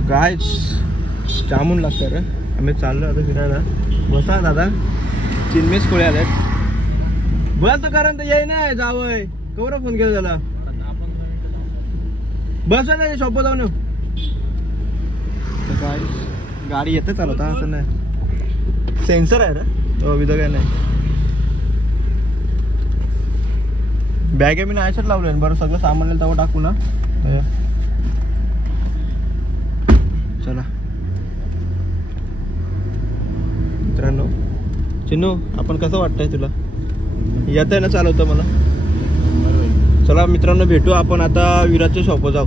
तर काय जामून लागतं रे. आम्ही चाललो आता फिरायला. बसा दादा, चिन्मेस कोळे आलेत. बस कारण तर येई नाही जावय. कवर फोन केला त्याला. बस नाही शॉप जाऊन. तर काय गाडी येते चालवता असं नाही. सेन्सर आहे रे तो विधा काय नाही. बॅग मी नाही लावले बरं. सगळं सामान तेव्हा टाकू ना. चला मित्रांनो. चिन्नू आपण कसं वाटतंय तुला? येत आहे ना चालवतं मला. चला मित्रांनो भेटू आपण आता विराजच्या शॉपवर जाऊ.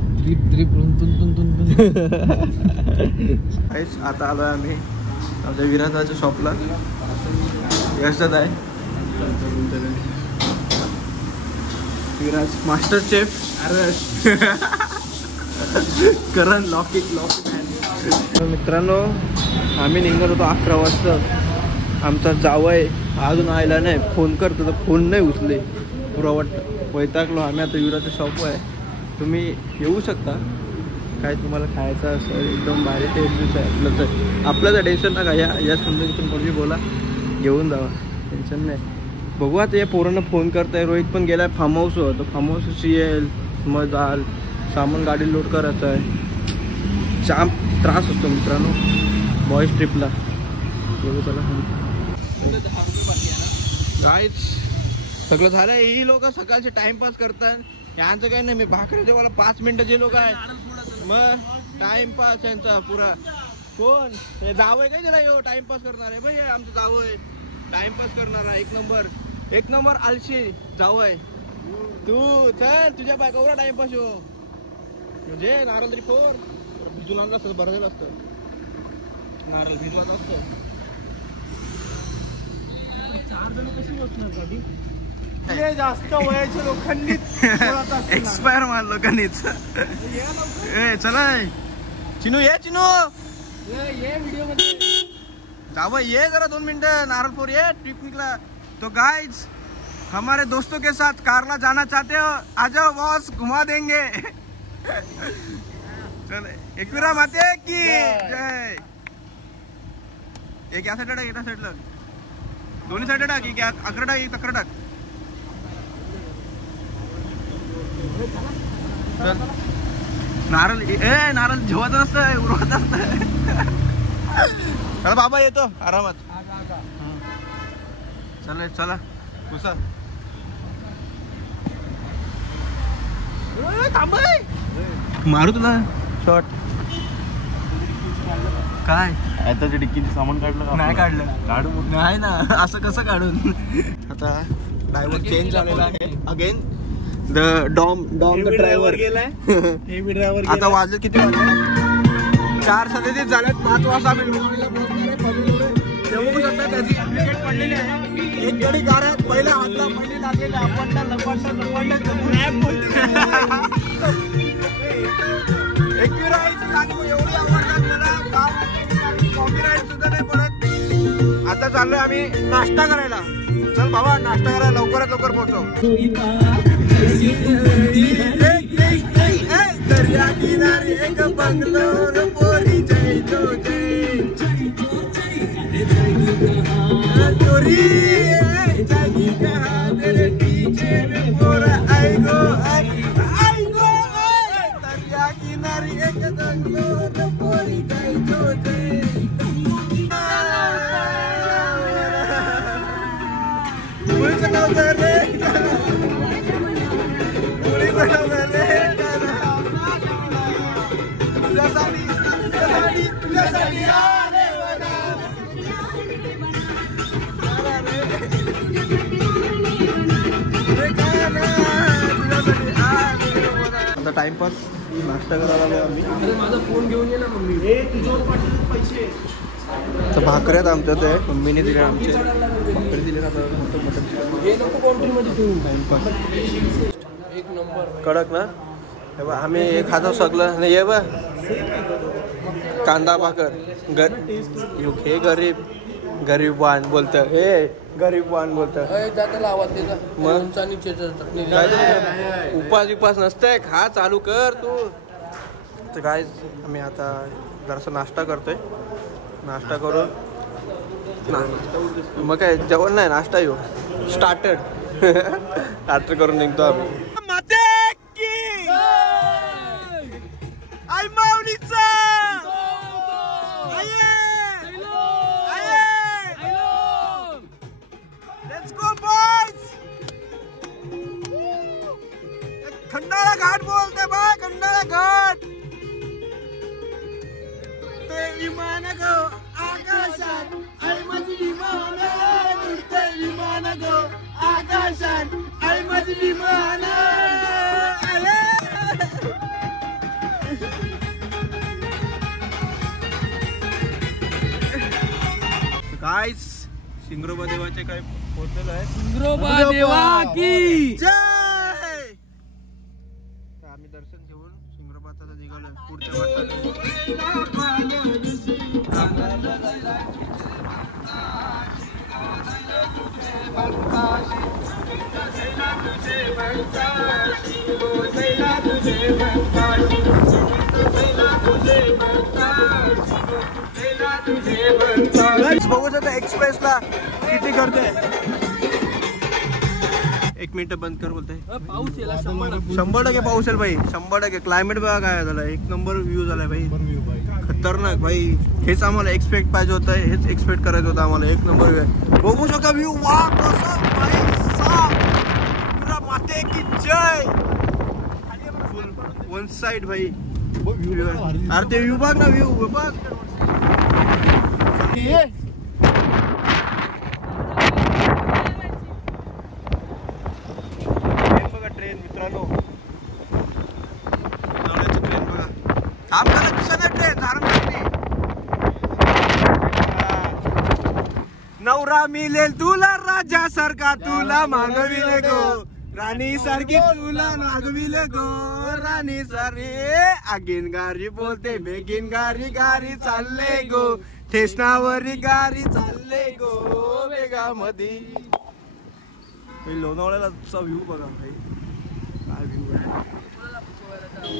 आता आलोय आम्ही आमच्या विराजाच्या शॉपला. यशदादा आहे विराज मास्टर शेफ. करण लॉकिट. मित्रांनो आम्ही निघणार होतो 11 वाजता. आमचा जावई अजून आयला नाही. फोन करतो तर फोन नाही उचले. पुरा वाटतं वैतागलो आम्ही. आता युवराचं शॉप आहे. तुम्ही येऊ शकता. काय तुम्हाला खायचं असं एकदम भारी टेस्ट आहे. आपल्याचं टेन्शन नका. या संदर्भातून कोणी बोला घेऊन जावा. टेन्शन नाही. बघू आता या पोरांना फोन करताय. रोहित पण गेलाय फार्म हाऊसवर. तर फार्म हाऊसशी येईल मग जाल. सामान गाडी लोड करायचं आहे. जाम त्रास होतो मित्रांनो बॉईज ट्रिपला. बघू चला. काहीच सगळं झालं. ही लोक सकाळचे टाइमपास करतात. यांचं काही नाही. मी भाकरी जेवायला 5 मिनिटं जे लोक आहेत मग टाइमपास यांचा पुरा. कोण हे जावंय काय त्याला यो टाइमपास करणार आहे भाई. आमचं जावंय टाइमपास करणार आहे. एक नंबर आलशी जावंय. तू चल तुझ्या बायका एवढा टाइमपास हो. म्हणजे नारळ तरी फोर भिजून आणलं असतं बरं झालं असतं. नारळ भिजवायचं असतं. 4 जण कशी बसणार गाडी? जास्त वयाच्या लोकांनीच एक्सपायर मार लोकांनीच. चला चिनू ये. चिनू ये व्हिडिओ मध्ये जावं. ये जरा 2 मिनटं. नारळपूर ये ट्रिप निकला. तो गाइस हमारे दोस्तों के साथ कारला जाना चाहते हो आ जाओ बॉस घुमा देंगे. चल एकविरा माते की जय. एक या साईडला टाक. एका साईडला दोन्ही साईडला टाक. एक अकरा टाक. एक 11 टाक. नारळ नारळ जेवत नसतं उरवत असतं. चला बाबा येतो आरामात. चला चला कुसा मारू तुला शॉट. काय त्याच्या डिक्कीत सामान काढलं का? नाही काढलं. काढू नाही ना. असं कसं काढून. आता ड्रायव्हर चेंज झालेला आहे. अगेन द ड्रायव्हर गेलाय. Heavy driver. आता वाजले किती वाजले? 4:37 झाल्यात. 5 वाजता आम्ही लोणीला पोहोचणार आहे. त्याची विकेट पडलेली आहे. एक गडी गाड्यात पहिल्या हातला पडली लागलेली. आपण एवढी आवडतात मला. कॉपीराईट सुद्धा नाही पडत. आता चाललोय आम्ही नाश्ता करायला. चल बाबा नाश्ता करायला लवकरात लवकर पोहोचव. दर्या किनारी एक बंगलो पोरी जय जो जय चोरी जागी कहा तेरे पीछे में मोरा आई गो दर्या किनारी एक बंगलो पोरी जय जो जय. आता टाइमपास नाश्ता करायला आलो आम्ही. माझा फोन घेऊन ये ना मम्मी. पैसे भाकऱ्यात आमच्या ते मम्मीने दिले. आमचे भाकरी दिले ना. टाइमपास एक नंबर कडक ना. आम्ही खातो सगळं नाही. ये बा कांदा भाकर हे गरीब वाहन बोलतं. हे गरीब वाहन बोलतं. मग उपास नसतंय. खा चालू कर तू. तर गाईज आम्ही आता जरासा नाश्ता करतोय. नाश्ता करून मग काय जेवण नाही, नाश्ता येऊ स्टार्टर स्टार्टर करून निघतो आम्ही. खंडाळा घाट बोलते बाय, खंडाळा घाट. ते विमान गो आकाशात, आई माझी विमान उडते, विमान गो आकाशात, आई माझी विमान. गाईस शिंगरोबा देवाचे काय पोहोचलेलं आहे. शिंगरोबा देवा की जय. आम्ही दर्शन घेऊन शिंगरोबाचा निघालो पुढच्या वाटत. बघू शकता एक्सप्रेसला किती करते. 1 मिनिट बंद कर बोलते. पाऊस याला 100% पाऊस येईल भाई, 100%. क्लायमेट बघा काय झालं, 1 नंबर व्ह्यू झालाय भाई, खतरनाक भाई. हेच आम्हाला एक्सपेक्ट पाहिजे होतं, हेच एक्सपेक्ट करायचं होतं आम्हाला. 1 नंबर व्ह्यू बघू शकता व्ह्यू. वा कसं भाई साफ, पुरा माते की जय. वन साइड भाई अरे ते व्ह्यू बघ ना, व्ह्यू बघ. ट्रेन मित्रांनो, ट्रेन बघा. आपल्याला दिसत ट्रेन नवरा मिळेल तुला, राजा सारखा तुला मागविल गो, राणी सारखी तुला मागविल गो, राणी सारी. आगीन गारी बोलते बेगीन गारी, गारी चालले गो, ठेसनावरी गारी चालले गो वेगामध्ये. लोणावळ्याचा व्ह्यू बघा भाई, काय व्ह्यू आहे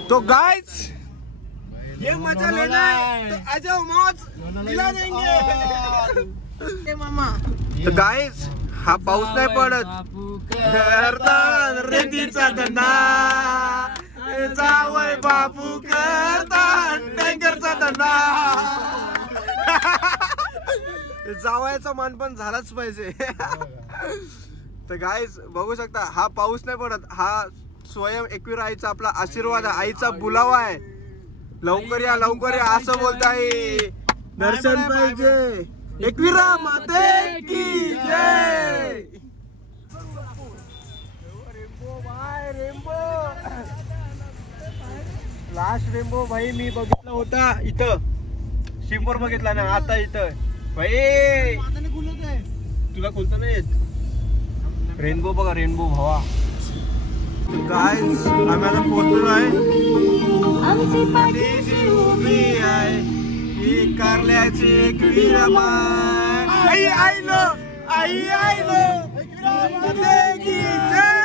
तो. गाइस ये मजा लेना है तो आ जाओ, मौज दिला देंगे मामा. तो गाइस हा पाऊस नाही पडत, रेतीचा धंदा जावय बापू करता, टँकरचा धंदा. जावयाचा मान पण झालाच पाहिजे. तर गाईज बघू शकता हा पाऊस नाही पडत, हा स्वयं एकविरा आईचा आपला आशीर्वाद आहे, आईचा बुलावा आहे. लवकर या लवकर या असं बोलताय. दर्शन पाहिजे, एकविरा माते की जय. रेम्बो भाई, रेम्बो लास्ट रेम्बो भाई मी बघितला होता इथं, शिमवर बघितला ना आता इथं भाई. तुला खोलता नाही येत. रेनबो बघा, रेनबो भावा. गाइस आम्ही आता पोहोचलो आहे. उभी आहे ही कारल्याची एकविरा माय. आई आईलो, आई आईलो, एकविरा की जय.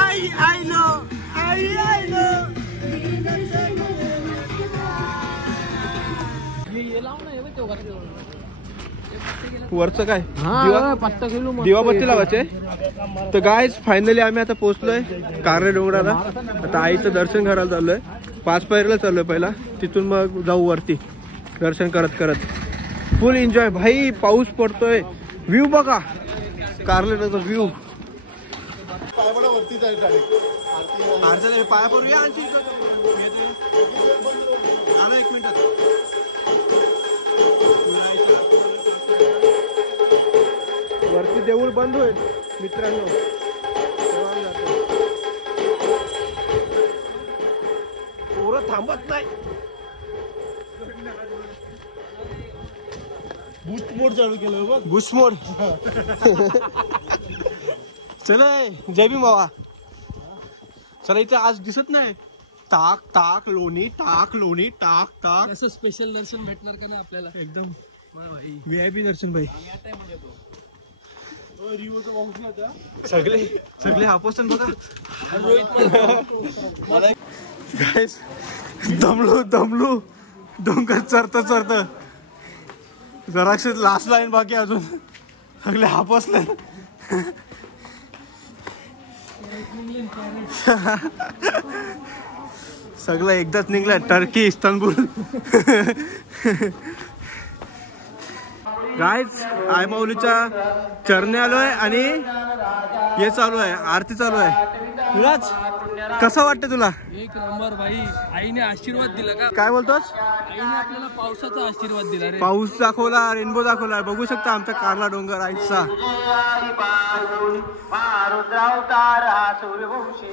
आई आईलो, आई आईलो. वरचं काय दिवाबत्ती लावायचे. तर गाइस फायनली आम्ही आता पोहोचलोय कारले डोंगराला. आता आईचं दर्शन करायला चाललोय, 5 पायऱ्याला चाललोय पहिला, तिथून मग जाऊ वरती दर्शन करत करत. फुल एन्जॉय भाई. पाऊस पडतोय, व्ह्यू बघा कारलेचा व्ह्यू. पाया पडूया आणखी 1 मिनिट. वरती देऊळ बंद होईल मित्रांनो, पोरं थांबत नाही. बूस्ट मोड चालू केलं बघ, बूस्ट मोड. चला जय भीम बाबा. चला इथं आज दिसत नाही. टाक टाक लोणी, टाक लोणी, टाक टाक. असं स्पेशल दर्शन भेटणार का ना आपल्याला, एकदम VIP दर्शन भाई. सगळे सगळे हापसन बघा. गाईस दमलो डोंगर चढत जराक्षे लास्ट लाईन बाकी अजून. सगळे हापसले. सगळं एकदाच निघलं. टर्की इस्तानबुल. गाईज आय माऊलीच्या चरणी आलोय आणि हे चालू आहे, आरती चालू आहे. विराज कसं वाटतं तुला? एक नंबर भाई. आईने आशीर्वाद दिला का? काय बोलतोस? आईने आपल्याला पावसाचा आशीर्वाद दिला रे. पाऊस दाखवला, रेनबो दाखवला. बघू शकता आमचा कारला डोंगर आईचा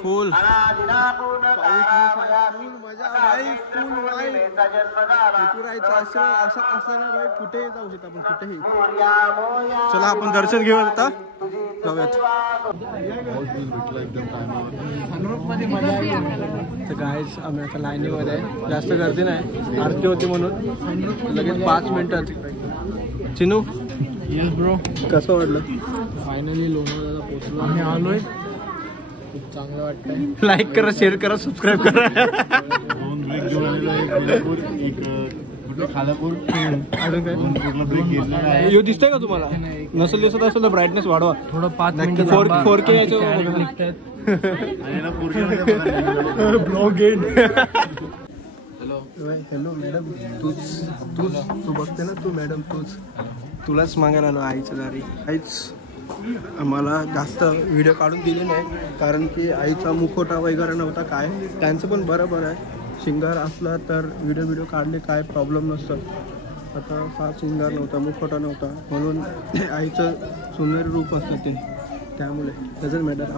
फुल असा असताना भाई कुठेही जाऊ शकतो आपण, कुठेही. चला आपण दर्शन घेऊ आता, जाऊयात. तर गाईज आम्ही आता लाईनीमध्ये आहे. जास्त गर्दी नाही, आरती होती म्हणून लगेच 5 मिनिटात. Chinu yes bro. कसं वाटलं? फायनली लोणावळ्याला पोहोचलो. आम्ही आलोय. खूप चांगलं वाटतंय. लाईक करा, शेअर करा, सबस्क्राईब करा. 2 ब्रेक घेऊन आलेलो आहे. कोल्हापूर, एक कुठे खालापूर. अजून काय? 2 पूर्ण ब्रेक घेतलेला आहे. हे दिसतंय का तुम्हाला? नसेल दिसत असेल तर ब्राईटनेस वाढवा. थोडं 5 नक्की मिनिटं 4K यायचं. आणि ना पुरुषांमध्ये ब्लॉग एंड. हॅलो मॅडम, तू बघते ना, तू मॅडम तुलाच मागायला आलो आईच्या दारी. आईच आम्हाला जास्त व्हिडिओ काढून दिले नाही, कारण की आईचा मुखोटा वगैरे नव्हता. काय त्यांचं पण बरोबर आहे, सिंगर असला तर व्हिडिओ काढले काय प्रॉब्लेम नसतं. आता हा सिंगर नव्हता, मुखोटा नव्हता, म्हणून आईचं सुंदर रूप असतं ते, त्यामुळे डझंट मॅटर.